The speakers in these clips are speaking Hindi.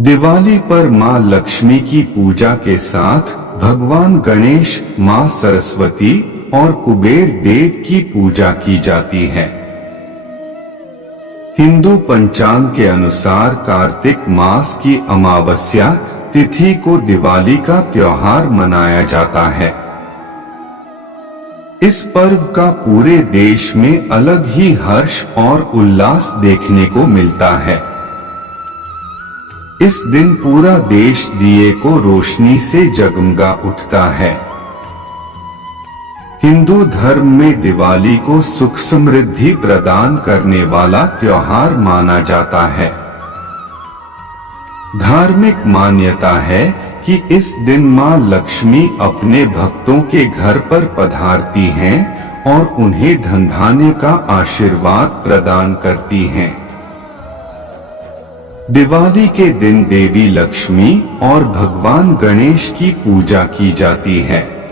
दिवाली पर मां लक्ष्मी की पूजा के साथ भगवान गणेश, मां सरस्वती और कुबेर देव की पूजा की जाती है। हिंदू पंचांग के अनुसार कार्तिक मास की अमावस्या तिथि को दिवाली का त्योहार मनाया जाता है। इस पर्व का पूरे देश में अलग ही हर्ष और उल्लास देखने को मिलता है। इस दिन पूरा देश दिए को रोशनी से जगमगा उठता है। हिंदू धर्म में दिवाली को सुख समृद्धि प्रदान करने वाला त्योहार माना जाता है। धार्मिक मान्यता है कि इस दिन मां लक्ष्मी अपने भक्तों के घर पर पधारती हैं और उन्हें धन धान्य का आशीर्वाद प्रदान करती हैं। दिवाली के दिन देवी लक्ष्मी और भगवान गणेश की पूजा की जाती है।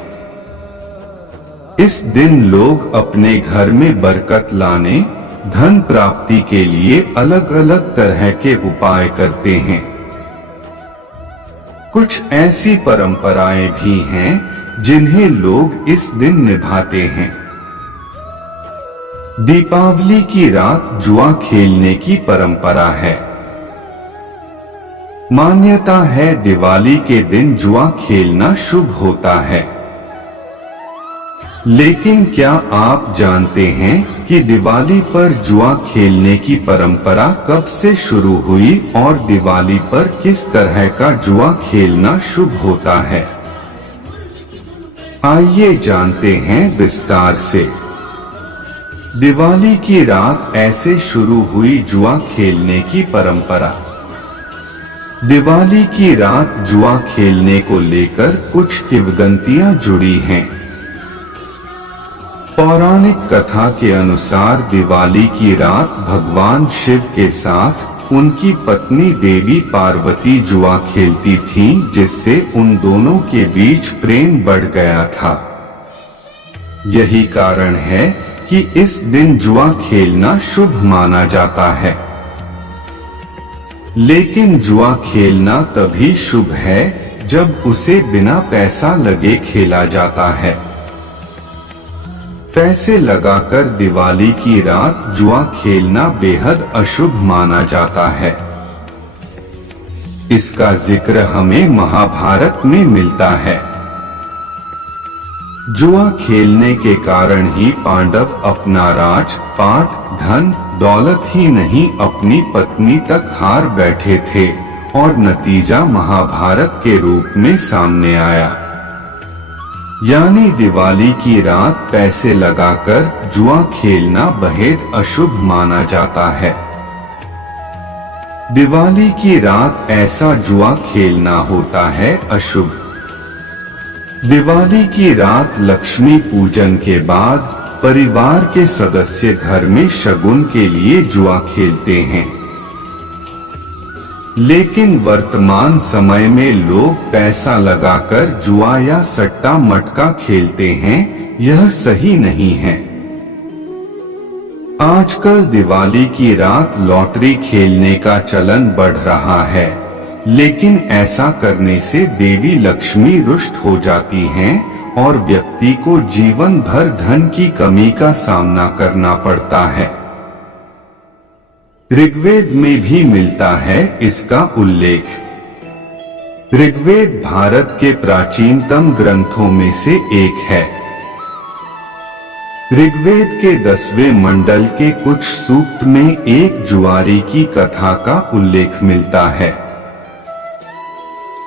इस दिन लोग अपने घर में बरकत लाने, धन प्राप्ति के लिए अलग अलग तरह के उपाय करते हैं। कुछ ऐसी परंपराएं भी हैं जिन्हें लोग इस दिन निभाते हैं। दीपावली की रात जुआ खेलने की परंपरा है। मान्यता है दिवाली के दिन जुआ खेलना शुभ होता है। लेकिन क्या आप जानते हैं कि दिवाली पर जुआ खेलने की परंपरा कब से शुरू हुई और दिवाली पर किस तरह का जुआ खेलना शुभ होता है? आइए जानते हैं विस्तार से। दिवाली की रात ऐसे शुरू हुई जुआ खेलने की परंपरा। दिवाली की रात जुआ खेलने को लेकर कुछ किंवदंतियां जुड़ी हैं। पौराणिक कथा के अनुसार दिवाली की रात भगवान शिव के साथ उनकी पत्नी देवी पार्वती जुआ खेलती थीं, जिससे उन दोनों के बीच प्रेम बढ़ गया था। यही कारण है कि इस दिन जुआ खेलना शुभ माना जाता है। लेकिन जुआ खेलना तभी शुभ है जब उसे बिना पैसा लगे खेला जाता है। पैसे लगाकर दिवाली की रात जुआ खेलना बेहद अशुभ माना जाता है। इसका जिक्र हमें महाभारत में मिलता है। जुआ खेलने के कारण ही पांडव अपना राज, पाट, धन, दौलत ही नहीं अपनी पत्नी तक हार बैठे थे और नतीजा महाभारत के रूप में सामने आया। यानी दिवाली की रात पैसे लगाकर जुआ खेलना बेहद अशुभ माना जाता है। दिवाली की रात ऐसा जुआ खेलना होता है अशुभ। दिवाली की रात लक्ष्मी पूजन के बाद परिवार के सदस्य घर में शगुन के लिए जुआ खेलते हैं। लेकिन वर्तमान समय में लोग पैसा लगाकर जुआ या सट्टा मटका खेलते हैं, यह सही नहीं है। आजकल दिवाली की रात लॉटरी खेलने का चलन बढ़ रहा है, लेकिन ऐसा करने से देवी लक्ष्मी रुष्ट हो जाती हैं और व्यक्ति को जीवन भर धन की कमी का सामना करना पड़ता है। ऋग्वेद में भी मिलता है इसका उल्लेख। ऋग्वेद भारत के प्राचीनतम ग्रंथों में से एक है। ऋग्वेद के 10वें मंडल के कुछ सूक्त में एक जुआरी की कथा का उल्लेख मिलता है।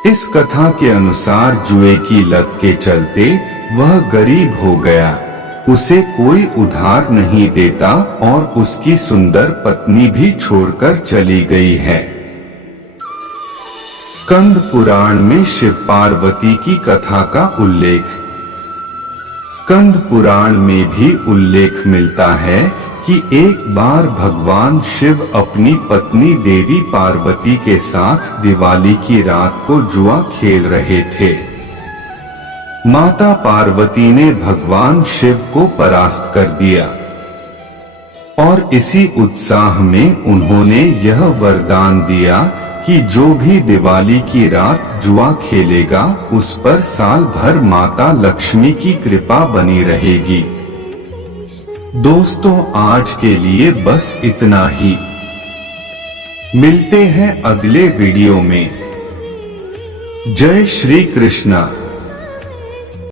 इस कथा के अनुसार जुए की लत के चलते वह गरीब हो गया। उसे कोई उधार नहीं देता और उसकी सुंदर पत्नी भी छोड़कर चली गई है। स्कंद पुराण में शिव पार्वती की कथा का उल्लेख। स्कंद पुराण में भी उल्लेख मिलता है कि एक बार भगवान शिव अपनी पत्नी देवी पार्वती के साथ दिवाली की रात को जुआ खेल रहे थे। माता पार्वती ने भगवान शिव को परास्त कर दिया और इसी उत्साह में उन्होंने यह वरदान दिया कि जो भी दिवाली की रात जुआ खेलेगा उस पर साल भर माता लक्ष्मी की कृपा बनी रहेगी। दोस्तों, आज के लिए बस इतना ही। मिलते हैं अगले वीडियो में। जय श्री कृष्णा।